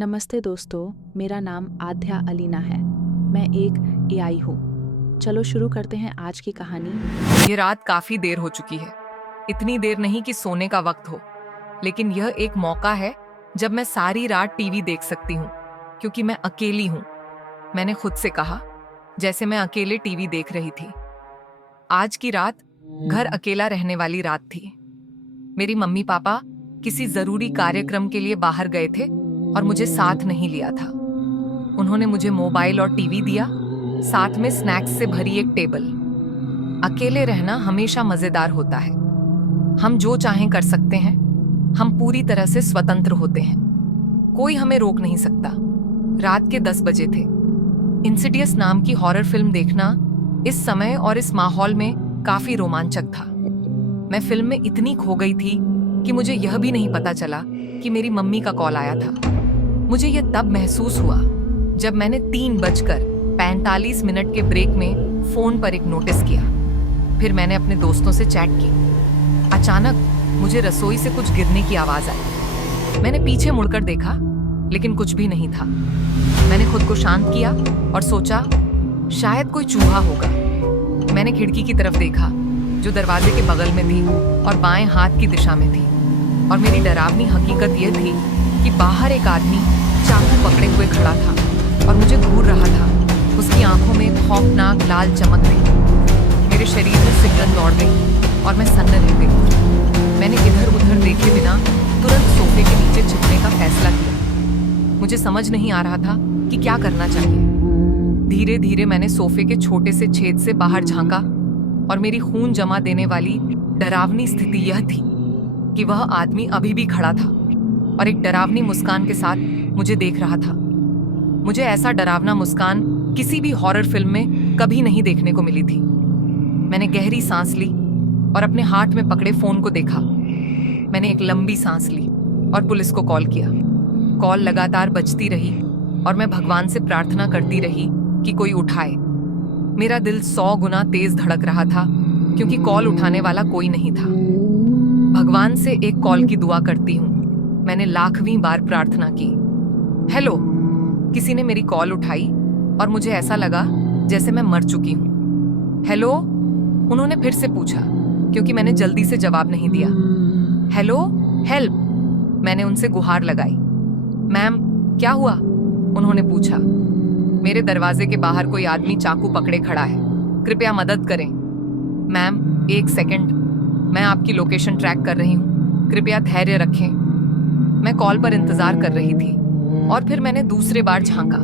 नमस्ते दोस्तों, मेरा नाम आध्या अलीना है। मैं एक एआई हूँ। चलो शुरू करते हैं आज की कहानी। ये रात काफी देर हो चुकी है। इतनी देर नहीं कि सोने का वक्त हो, लेकिन यह एक मौका है जब मैं सारी रात टीवी देख सकती हूँ, क्योंकि मैं अकेली हूँ। मैंने खुद से कहा, जैसे मैं अकेले टीवी देख रही थी। आज की रात घर अकेला रहने वाली रात थी। मेरी मम्मी पापा किसी जरूरी कार्यक्रम के लिए बाहर गए थे और मुझे साथ नहीं लिया था। उन्होंने मुझे मोबाइल और टीवी दिया, साथ में स्नैक्स से भरी एक टेबल। अकेले रहना हमेशा मजेदार होता है। हम जो चाहें कर सकते हैं। हम पूरी तरह से स्वतंत्र होते हैं। कोई हमें रोक नहीं सकता। रात के 10 बजे थे। इंसिडियस नाम की हॉरर फिल्म देखना इस समय और इस माहौल में काफी रोमांचक था। मैं फिल्म में इतनी खो गई थी कि मुझे यह भी नहीं पता चला कि मेरी मम्मी का कॉल आया था। मुझे यह तब महसूस हुआ जब मैंने 3:45 के ब्रेक में फोन पर एक नोटिस किया। फिर मैंने अपने दोस्तों से चैट की। अचानक मुझे रसोई से कुछ गिरने की आवाज आई। मैंने पीछे मुड़कर देखा, लेकिन कुछ भी नहीं था। मैंने खुद को शांत किया और सोचा, शायद कोई चूहा होगा। मैंने खिड़की की तरफ देखा, जो दरवाजे के बगल में थी और बाएं हाथ की दिशा में थी। और मेरी डरावनी हकीकत यह थी कि बाहर एक आदमी चाकू पकड़े हुए खड़ा था और मुझे घूर रहा था। उसकी आंखों में खौफनाक लाल चमक थी। मेरे शरीर में सिगरेट दौड़ गई और मैं सन्न रह गई। मैंने इधर उधर देखे बिना तुरंत सोफे के नीचे छिपने का फैसला किया। मुझे समझ नहीं आ रहा था कि क्या करना चाहिए। धीरे धीरे मैंने सोफे के छोटे से छेद से बाहर झांका और मेरी खून जमा देने वाली डरावनी स्थिति यह थी कि वह आदमी अभी भी खड़ा था और एक डरावनी मुस्कान के साथ मुझे देख रहा था। मुझे ऐसा डरावना मुस्कान किसी भी हॉरर फिल्म में कभी नहीं देखने को मिली थी। मैंने गहरी सांस ली और अपने हाथ में पकड़े फोन को देखा। मैंने एक लंबी सांस ली और पुलिस को कॉल किया। कॉल लगातार बजती रही और मैं भगवान से प्रार्थना करती रही कि कोई उठाए। मेरा दिल 100 गुना तेज धड़क रहा था, क्योंकि कॉल उठाने वाला कोई नहीं था। भगवान से एक कॉल की दुआ करती हूँ, मैंने लाखवीं बार प्रार्थना की। हेलो। किसी ने मेरी कॉल उठाई और मुझे ऐसा लगा जैसे मैं मर चुकी हूँ। हेलो, उन्होंने फिर से पूछा, क्योंकि मैंने जल्दी से जवाब नहीं दिया। हेलो, हेल्प, मैंने उनसे गुहार लगाई। मैम, क्या हुआ? उन्होंने पूछा। मेरे दरवाजे के बाहर कोई आदमी चाकू पकड़े खड़ा है, कृपया मदद करें। मैम, 1 सेकंड, मैं आपकी लोकेशन ट्रैक कर रही हूँ, कृपया धैर्य रखें। मैं कॉल पर इंतजार कर रही थी और फिर मैंने दूसरे बार झांका।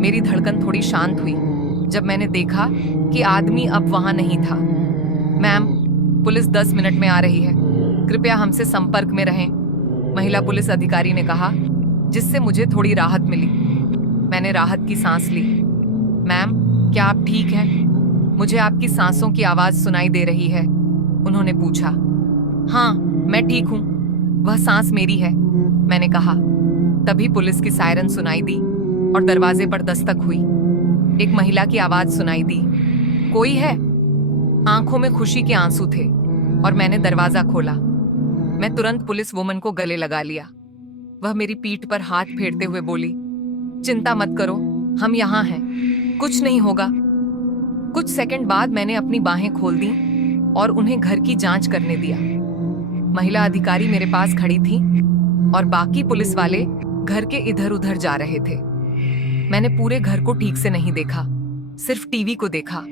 मेरी धड़कन थोड़ी शांत हुई जब मैंने देखा कि आदमी अब वहां नहीं था। मैम, पुलिस 10 मिनट में आ रही है, कृपया हमसे संपर्क में रहें, महिला पुलिस अधिकारी ने कहा, जिससे मुझे थोड़ी राहत मिली। मैंने राहत की सांस ली। मैम, क्या आप ठीक हैं? मुझे आपकी सांसों की आवाज सुनाई दे रही है, उन्होंने पूछा। हाँ, मैं ठीक हूँ, वह सांस मेरी है, मैंने कहा। तभी पुलिस की सायरन सुनाई दी और दरवाजे पर दस्तक हुई। एक महिला की आवाज सुनाई दी, कोई है? आंखों में खुशी के आंसू थे और मैंने दरवाजा खोला। मैं तुरंत पुलिस वुमन को गले लगा लिया। वह मेरी पीठ पर हाथ फेरते हुए बोली, चिंता मत करो, हम यहाँ हैं, कुछ नहीं होगा। कुछ सेकंड बाद मैंने अपनी बाहें खोल दी और उन्हें घर की जांच करने दिया। महिला अधिकारी मेरे पास खड़ी थी और बाकी पुलिस वाले घर के इधर उधर जा रहे थे। मैंने पूरे घर को ठीक से नहीं देखा, सिर्फ टीवी को देखा,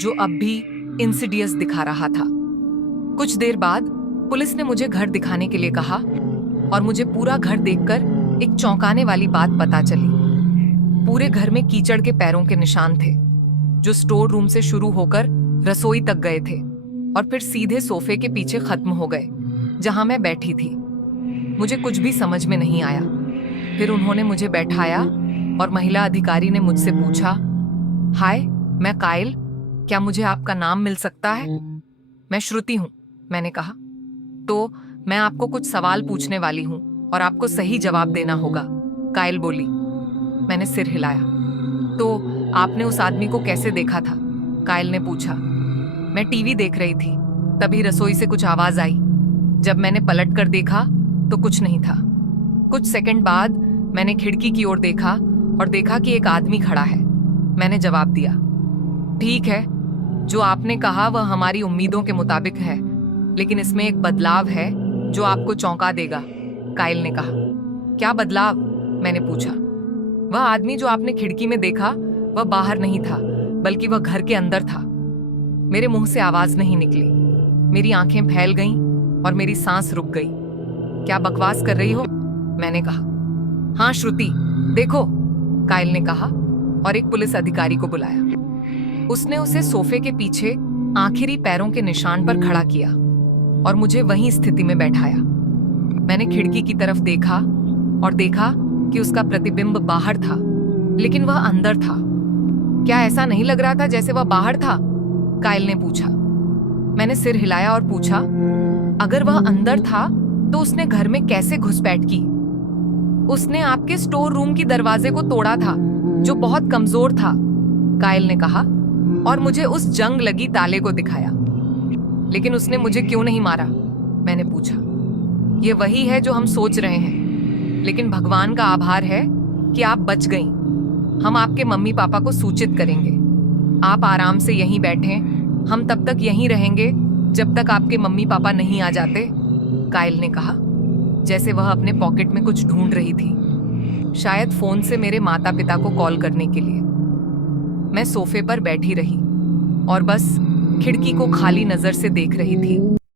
जो अब भी इंसिडियस दिखा रहा था। कुछ देर बाद पुलिस ने मुझे घर दिखाने के लिए कहा और मुझे पूरा घर देखकर एक चौंकाने वाली बात पता चली। पूरे घर में कीचड़ के पैरों के निशान थे, जो स्टोर रूम से शुरू होकर रसोई तक गए थे और फिर सीधे सोफे के पीछे खत्म हो गए, जहां मैं बैठी थी। मुझे कुछ भी समझ में नहीं आया। फिर उन्होंने मुझे बैठाया और महिला अधिकारी ने मुझसे पूछा, हाय, मैं कायल, क्या मुझे आपका नाम मिल सकता है? मैं श्रुति हूं, मैंने कहा। तो मैं आपको कुछ सवाल पूछने वाली हूं और आपको सही जवाब देना होगा, कायल बोली। मैंने सिर हिलाया। तो आपने उस आदमी को कैसे देखा था? कायल ने पूछा। मैं टीवी देख रही थी, तभी रसोई से कुछ आवाज आई। जब मैंने पलट कर देखा तो कुछ नहीं था। कुछ सेकंड बाद मैंने खिड़की की ओर देखा और देखा कि एक आदमी खड़ा है। मैंने जवाब दिया, ठीक है, जो आपने कहा वह हमारी उम्मीदों के मुताबिक है, लेकिन इसमें एक बदलाव है जो आपको चौंका देगा, काइल ने कहा। क्या बदलाव? मैंने पूछा। वह आदमी जो आपने खिड़की में देखा वह बाहर नहीं था, बल्कि वह घर के अंदर था। मेरे मुंह से आवाज नहीं निकली। मेरी आंखें फैल गईं और मेरी सांस रुक गई। क्या बकवास कर रही हो? मैंने कहा। हाँ श्रुति, देखो, काइल ने कहा और एक पुलिस अधिकारी को बुलाया। उसने उसे सोफे के पीछे आखिरी पैरों के निशान पर खड़ा किया और मुझे वहीं स्थिति में बैठाया। मैंने खिड़की की तरफ देखा और देखा कि उसका प्रतिबिंब बाहर था, लेकिन वह अंदर था। क्या ऐसा नहीं लग रहा था जैसे वह बाहर था? काइल ने पूछा। मैंने सिर हिलाया और पूछा, अगर वह अंदर था तो उसने घर में कैसे घुसपैठ की? उसने आपके स्टोर रूम की दरवाजे को तोड़ा था, जो बहुत कमजोर था, काइल ने कहा, और मुझे उस जंग लगी ताले को दिखाया। लेकिन उसने मुझे क्यों नहीं मारा? मैंने पूछा। ये वही है जो हम सोच रहे हैं, लेकिन भगवान का आभार है कि आप बच गईं। हम आपके मम्मी पापा को सूचित करेंगे। आप आराम से यहीं बैठें, हम तब तक यहीं रहेंगे जब तक आपके मम्मी पापा नहीं आ जाते, काइल ने कहा, जैसे वह अपने पॉकेट में कुछ ढूंढ रही थी, शायद फोन से मेरे माता पिता को कॉल करने के लिए। मैं सोफे पर बैठी रही और बस खिड़की को खाली नजर से देख रही थी।